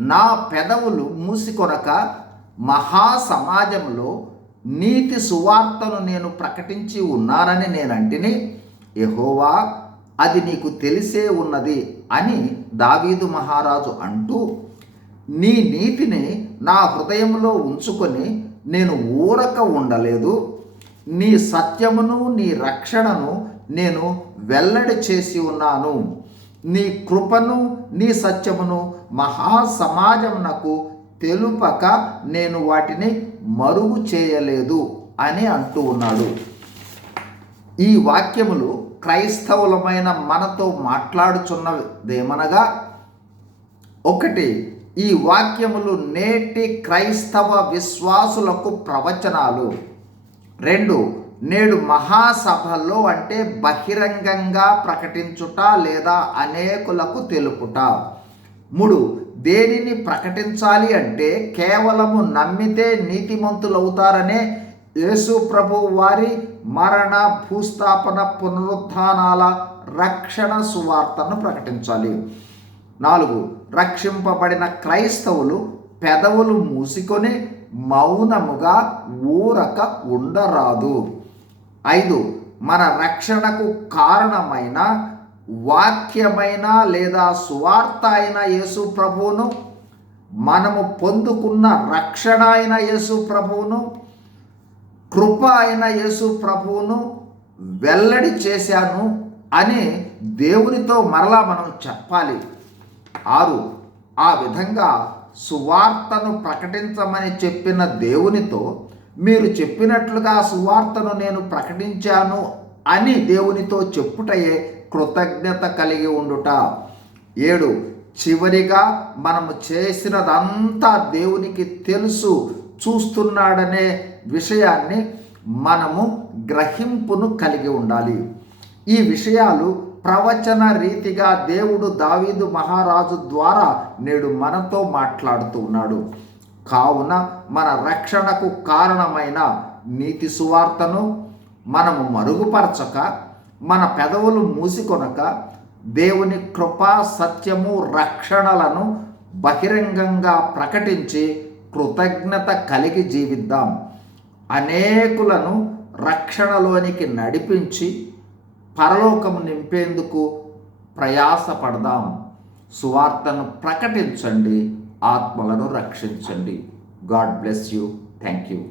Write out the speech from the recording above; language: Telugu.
నా పెదవులు మూసికొనక మహాసమాజంలో నీతి సువార్తను నేను ప్రకటించి ఉన్నానని నేనంటిని యహోవా అది నీకు తెలిసే ఉన్నది అని దావీదు మహారాజు అంటూ నీ నీతిని నా హృదయంలో ఉంచుకొని నేను ఊరక ఉండలేదు. నీ సత్యమును నీ రక్షణను నేను వెల్లడి చేసి ఉన్నాను. నీ కృపను నీ సత్యమును మహాసమాజమునకు తెలుపక నేను వాటిని మరుగు చేయలేదు అని అంటూ ఉన్నాడు. ఈ వాక్యములు క్రైస్తవులమైన మనతో మాట్లాడుచున్నదేమనగా ఒకటి ఈ వాక్యములు నేటి క్రైస్తవ విశ్వాసులకు ప్రవచనాలు. రెండు నేడు మహాసభల్లో అంటే బహిరంగంగా ప్రకటించుట లేదా అనేకులకు తెలుపుట. మూడు దేనిని ప్రకటించాలి అంటే కేవలము నమ్మితే నీతిమంతులవుతారనే యేసు ప్రభు వారి మరణ భూస్థాపన పునరుత్నాల రక్షణ సువార్తను ప్రకటించాలి. నాలుగు రక్షింపబడిన క్రైస్తవులు పెదవులు మూసుకొని మౌనముగా ఊరక ఉండరాదు. ఐదు మన రక్షణకు కారణమైన వాక్యమైన లేదా సువార్త అయిన యేసు ప్రభువును మనము పొందుకున్న రక్షణ అయిన యేసు ప్రభువును కృప అయిన యేసు ప్రభువును వెల్లడి చేశాను అని దేవునితో మరలా మనం చెప్పాలి. ఆరు ఆ విధంగా సువార్తను ప్రకటించమని చెప్పిన దేవునితో మీరు చెప్పినట్లుగా సువార్తను నేను ప్రకటించాను అని దేవునితో చెప్పుటయే కృతజ్ఞత కలిగి ఉండుట. ఏడు చివరిగా మనము చేసినదంతా దేవునికి తెలుసు చూస్తున్నాడనే విషయాన్ని మనము గ్రహింపును కలిగి ఉండాలి. ఈ విషయాలు ప్రవచన రీతిగా దేవుడు దావీదు మహారాజు ద్వారా నేడు మనతో మాట్లాడుతూ ఉన్నాడు. కావున మన రక్షణకు కారణమైన నీతి సువార్తను మనము మరుగుపరచక మన పెదవులు మూసికొనక దేవుని కృపా సత్యము రక్షణలను బహిరంగంగా ప్రకటించి కృతజ్ఞత కలిగి జీవిద్దాం. అనేకులను రక్షణలోనికి నడిపించి పరలోకము నింపేందుకు ప్రయాసపడదాం. సువార్తను ప్రకటించండి. ఆత్మలను రక్షించండి. God bless you. Thank you